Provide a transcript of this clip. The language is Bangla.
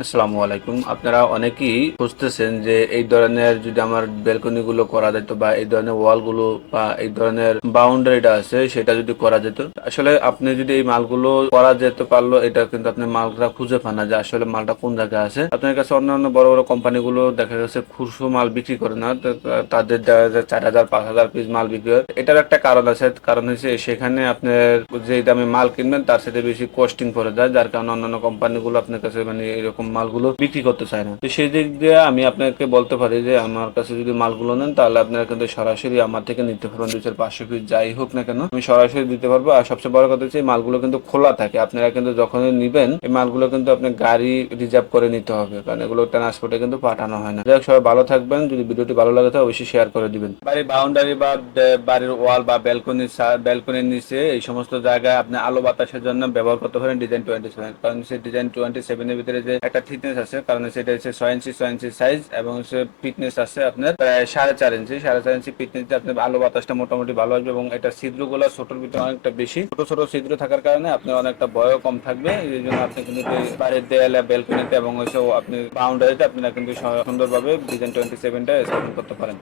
আসসালামু আলাইকুম। আপনারা অনেকেই খুঁজতেছেন যে এই ধরনের যদি আমার ব্যালকনি গুলো করা যেত বা এই ধরনের ওয়ালগুলো বা এই ধরনের বাউন্ডারিটা আছে, সেটা যদি করা যেত। আসলে আপনি যদি এই মালগুলো করা যেতে পারল, এটা কিন্তু আপনি মালটা খুঁজে পান না যে আসলে মালটা কোন জায়গায় আছে। আপনার কাছে অন্যান্য বড় বড় কোম্পানি গুলো দেখা গেছে খুচরো মাল বিক্রি করে না তাদের চার হাজার, পাঁচ হাজার পিস মাল বিক্রি হয় এটার একটা কারণ আছে। কারণ হচ্ছে সেখানে আপনার যে দামে মাল কিনবেন, তার সাথে বেশি কস্টিং পড়ে যায়। যার কারণে অন্যান্য কোম্পানিগুলো আপনার কাছে মানে এরকম মালগুলো বিক্রি করতে চায় না। তো সেই দিক দিয়ে আমি আপনাকে বলতে পারি যে, আমার কাছে যদি মালগুলো নেন, তাহলে আপনারা কিন্তু সরাসরি আমার থেকে নিতে পারবেন। দুই চার পাঁচশো পিস যাই হোক না কেন, আমি সরাসরি দিতে পারব। আর সবচেয়ে বড় কথা হচ্ছে, এই মালগুলো কিন্তু খোলা থাকে। আপনারা কিন্তু যখনই নিবেন, এই মালগুলো কিন্তু আপনি গাড়ি রিজার্ভ করে নিতে হবে। কারণ এগুলো ট্রান্সপোর্টে কিন্তু পাঠানো হয় না। যাই সবাই ভালো থাকবেন। যদি ভিডিওটি ভালো লাগে তাহলে অবশ্যই শেয়ার করে দিবেন। বাড়ির বাউন্ডারি বা বাড়ির ওয়াল বা ব্যালকনির ব্যালকনির নিচে এই সমস্ত জায়গায় আপনি আলো বাতাসের জন্য ব্যবহার করতে পারেন ডিজাইন টোয়েন্টি সেভেন কারণ সে ডিজাইন টোয়েন্টি সেভেনের ভিতরে যে একটা ফিটনেস আছে, কারণ সেটা হচ্ছে ছয় ইঞ্চি ছয় ইঞ্চি সাইজ এবং হচ্ছে ফিটনেস আছে আপনার প্রায় সাড়ে চার ইঞ্চি। সাড়ে চার ইঞ্চি ফিটনেস আপনার আলো বাতাসটা মোটামুটি ভালো আসবে এবং এটা ছিদ্র ছিদ্রগুলো ছোটোর ভিতরে অনেকটা বেশি। ছোট ছোট ছিদ্র থাকার কারণে আপনার অনেকটা বয়ও কম থাকবে। এই জন্য আপনি কিন্তু বাড়ির দেয়ালে ব্যালকনিতে এবং হচ্ছে আপনি বাউন্ডারিতে আপনারা কিন্তু সুন্দরভাবে ডিজাইন টোয়েন্টি সেভেনটা স্থাপন করতে পারেন।